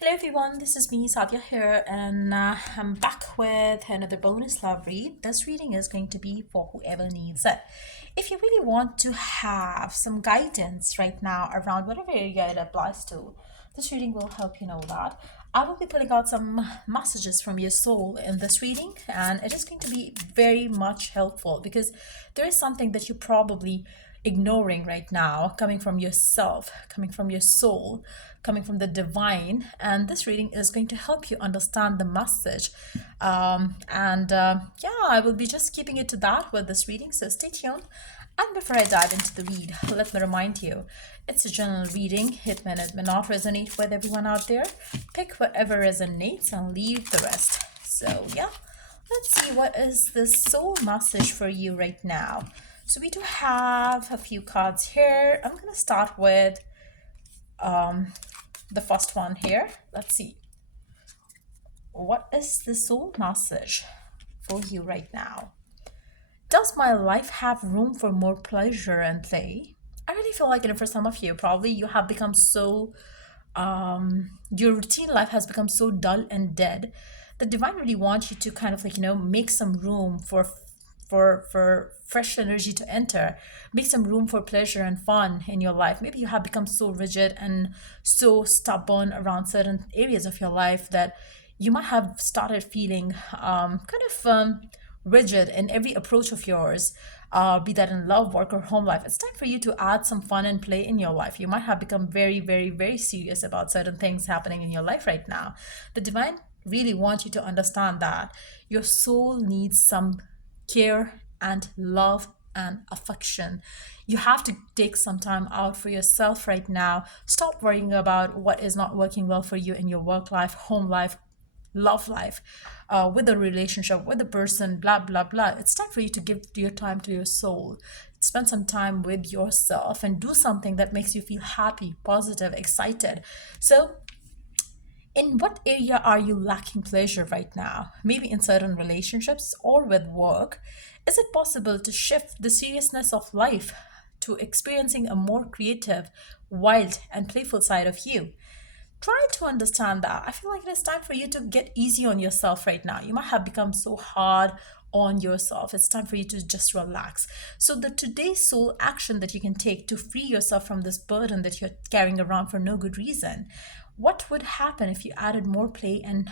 Hello everyone, this is me Sadia here, and I'm back with another bonus love read. This reading is going to be for whoever needs it. If you really want to have some guidance right now around whatever area it applies to, this reading will help you know that. I will be pulling out some messages from your soul in this reading, and it is going to be very much helpful because there is something that you probably ignoring right now, coming from yourself, coming from your soul, coming from the divine. And this reading is going to help you understand the message. Yeah, I will be just keeping it to that with this reading. So stay tuned. And before I dive into the read, let me remind you it's a general reading. It may not resonate with everyone out there. Pick whatever resonates and leave the rest. So, yeah, let's see what is the soul message for you right now. So we do have a few cards here. I'm going to start with the first one here. Let's see. What is the soul message for you right now? Does my life have room for more pleasure and play? I really feel like, for some of you, probably you have become so, your routine life has become so dull and dead. The divine really wants you to kind of make some room for fresh energy to enter, make some room for pleasure and fun in your life. Maybe you have become so rigid and so stubborn around certain areas of your life that you might have started feeling rigid in every approach of yours, be that in love, work, or home life. It's time for you to add some fun and play in your life. You might have become very, very, very serious about certain things happening in your life right now. The divine really wants you to understand that your soul needs some care and love and affection. You have to take some time out for yourself right now. Stop worrying about what is not working well for you in your work life, home life, love life, with the relationship, with the person, blah, blah, blah. It's time for you to give your time to your soul. Spend some time with yourself and do something that makes you feel happy, positive, excited. So, in what area are you lacking pleasure right now? Maybe in certain relationships or with work. Is it possible to shift the seriousness of life to experiencing a more creative, wild, and playful side of you? Try to understand that. I feel like it is time for you to get easy on yourself right now. You might have become so hard on yourself. It's time for you to just relax. So, the today's soul action that you can take to free yourself from this burden that you're carrying around for no good reason. What would happen if you added more play and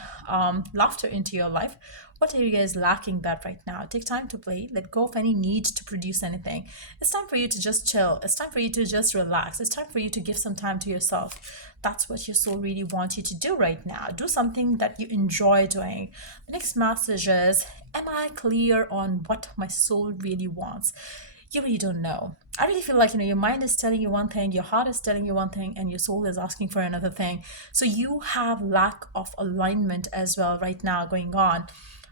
laughter into your life? What area is lacking that right now? Take time to play. Let go of any need to produce anything. It's time for you to just chill. It's time for you to just relax. It's time for you to give some time to yourself. That's what your soul really wants you to do right now. Do something that you enjoy doing. The next message is, am I clear on what my soul really wants? You really don't know. I really feel like, your mind is telling you one thing, your heart is telling you one thing, and your soul is asking for another thing. So you have lack of alignment as well right now going on.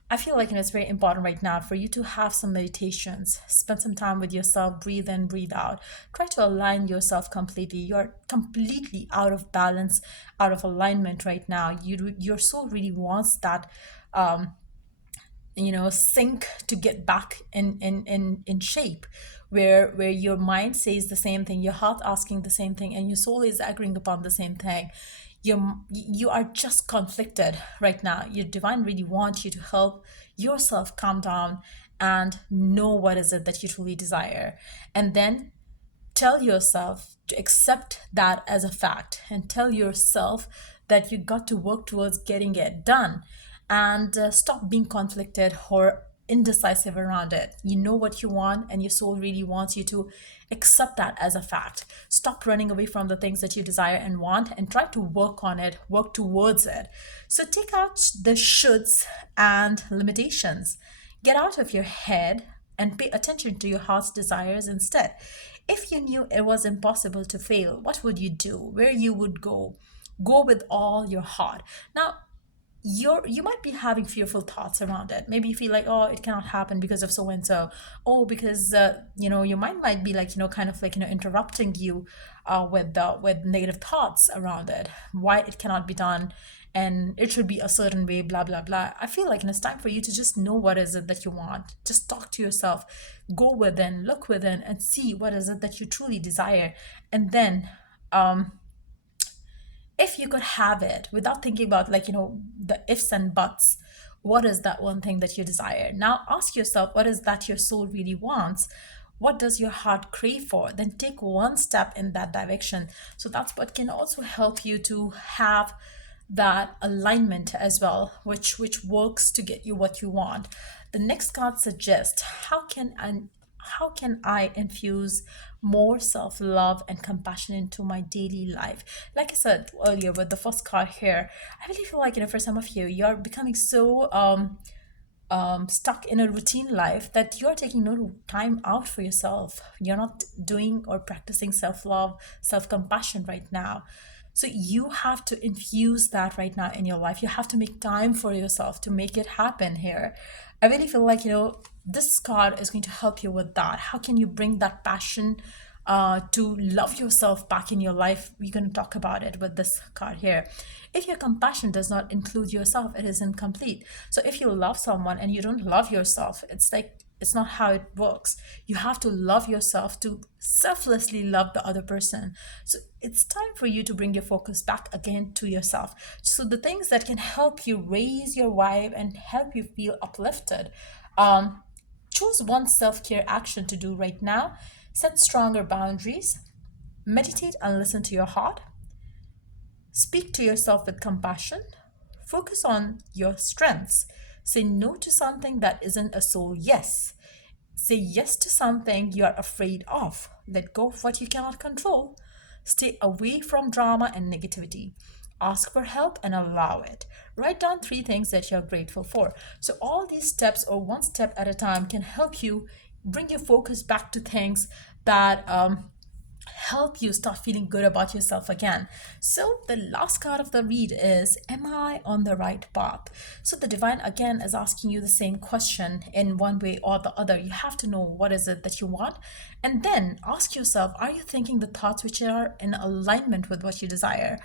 I feel like, it's very important right now for you to have some meditations, spend some time with yourself, breathe in, breathe out. Try to align yourself completely. You're completely out of balance, out of alignment right now. Your soul really wants that sync to get back in shape, where your mind says the same thing, your heart asking the same thing, and your soul is agreeing upon the same thing. You are just conflicted right now. Your divine really wants you to help yourself calm down and know what is it that you truly desire, and then tell yourself to accept that as a fact, and tell yourself that you got to work towards getting it done, and stop being conflicted or indecisive around it. You know what you want, and your soul really wants you to accept that as a fact. Stop running away from the things that you desire and want, and try to work on it, work towards it. So take out the shoulds and limitations. Get out of your head and pay attention to your heart's desires instead. If you knew it was impossible to fail, what would you do? Where you would go? Go with all your heart. Now, you might be having fearful thoughts around it. Maybe you feel like, oh, it cannot happen because of so and so. Oh, because your mind might be like, kind of like, interrupting you with negative thoughts around it, why it cannot be done, and it should be a certain way, blah blah blah. I feel like it's time for you to just know what is it that you want. Just talk to yourself, go within, look within, and see what is it that you truly desire, and then If you could have it without thinking about, like, the ifs and buts, what is that one thing that you desire? Now ask yourself, what is that your soul really wants? What does your heart crave for? Then take one step in that direction. So that's what can also help you to have that alignment as well, which works to get you what you want. The next card suggests, how can I infuse more self-love and compassion into my daily life? Like I said earlier with the first card here, I really feel like, for some of you, you're becoming so stuck in a routine life that you're taking no time out for yourself. You're not doing or practicing self love, self compassion right now. So you have to infuse that right now in your life. You have to make time for yourself to make it happen here. I really feel like, this card is going to help you with that. How can you bring that passion to love yourself back in your life? We're going to talk about it with this card here. If your compassion does not include yourself, it is incomplete. So if you love someone and you don't love yourself, it's like it's not how it works. You have to love yourself to selflessly love the other person. So it's time for you to bring your focus back again to yourself. So the things that can help you raise your vibe and help you feel uplifted. Choose one self care action to do right now. Set stronger boundaries. Meditate and listen to your heart. Speak to yourself with compassion. Focus on your strengths. Say no to something that isn't a soul yes. Say yes to something you are afraid of. Let go of what you cannot control. Stay away from drama and negativity. Ask for help and allow it. Write down three things that you're grateful for. So, all these steps, or one step at a time, can help you bring your focus back to things that help you start feeling good about yourself again. So, the last card of the read is, am I on the right path? So, the divine again is asking you the same question in one way or the other. You have to know what is it that you want, and then ask yourself, are you thinking the thoughts which are in alignment with what you desire?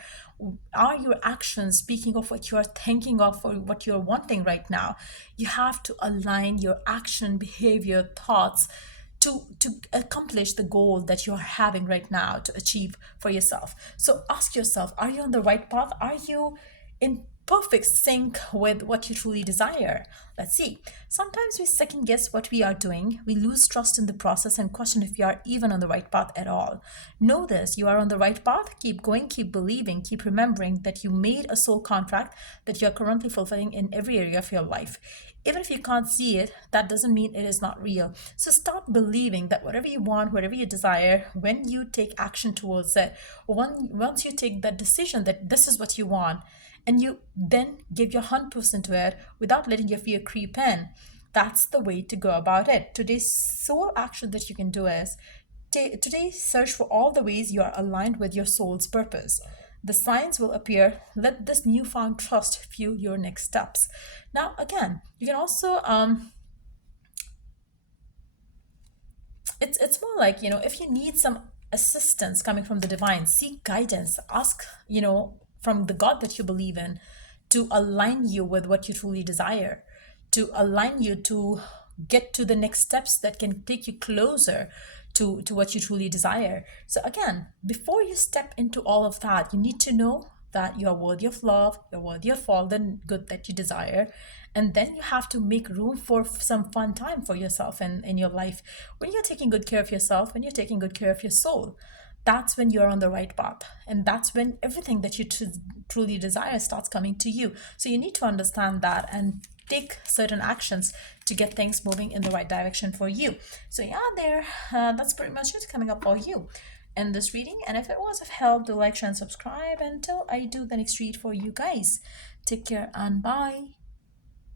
Are your actions speaking of what you are thinking of or what you're wanting right now? You have to align your action, behavior, thoughts to accomplish the goal that you're having right now to achieve for yourself. So ask yourself, are you on the right path? Are you in perfect sync with what you truly desire? Let's see. Sometimes we second guess what we are doing. We lose trust in the process and question if you are even on the right path at all. Know this, you are on the right path. Keep going, keep believing, keep remembering that you made a soul contract that you are currently fulfilling in every area of your life. Even if you can't see it, that doesn't mean it is not real. So start believing that whatever you want, whatever you desire, when you take action towards it, once you take that decision that this is what you want, and you then give your 100% to it without letting your fear creep in, that's the way to go about it. Today's sole action that you can do is today search for all the ways you are aligned with your soul's purpose. The signs will appear. Let this newfound trust fuel your next steps. Now, again, you can also it's more like, if you need some assistance coming from the divine, seek guidance. Ask, from the God that you believe in, to align you with what you truly desire, to align you to get to the next steps that can take you closer to what you truly desire. So again, before you step into all of that, you need to know that you are worthy of love, you're worthy of all the good that you desire. And then you have to make room for some fun time for yourself in your life. When you're taking good care of yourself, when you're taking good care of your soul, that's when you're on the right path. And that's when everything that you truly desire starts coming to you. So you need to understand that and take certain actions to get things moving in the right direction for you. So yeah, that's pretty much it coming up for you in this reading. And if it was of help, do like, share, and subscribe until I do the next read for you guys. Take care and bye.